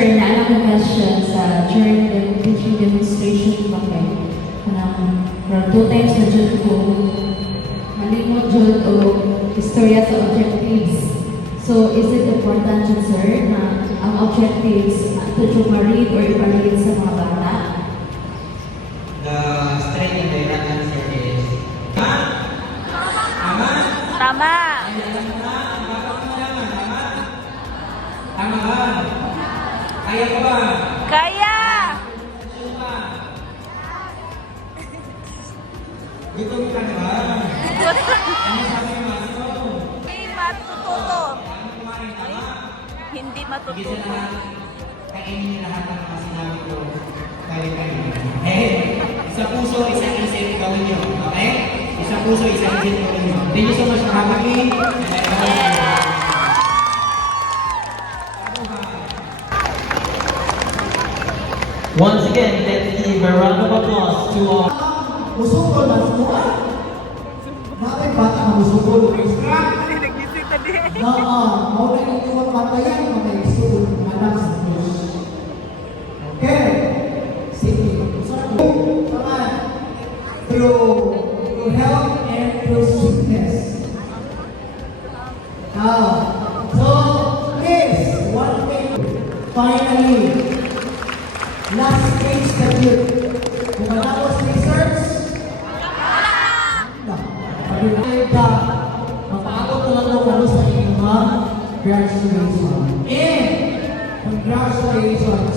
Sir, naalala ko question sa during the teaching demonstration pa kayo. From 2 times na dyan ko, malimot dyan o istorya sa objectives. So, is it important dyan, sir, na ang objectives ito dyan ma-read or ipaligid sa mga bata? The straight and direct answer is Tama? Tama! Tama ba? Kaya ko ba? Kaya! Gutom ka na ba? Ano sabi ng mga ito? Hindi matututo. Hindi Sige matututo. sa lahat, kainin niyo lahat ng mga sinabi ko kali-kali. Eh, isa puso, isa isip gawin niyo. Okay? Isa puso, isa isip gawin niyo. Thank you so much for having me. Once again, let's give a round of applause to all. Musukol na semua. Bakit bata ka musukol? Nagising na din. Mau na yung iwan patayan mga isul anak sa Diyos. Okay. Sige. Sama. Through health and through sickness. Now, so please, one thing. Finally, last stage that you kumalapos research. Mapagod na lang ako sa inyong mga graduation. And congratulations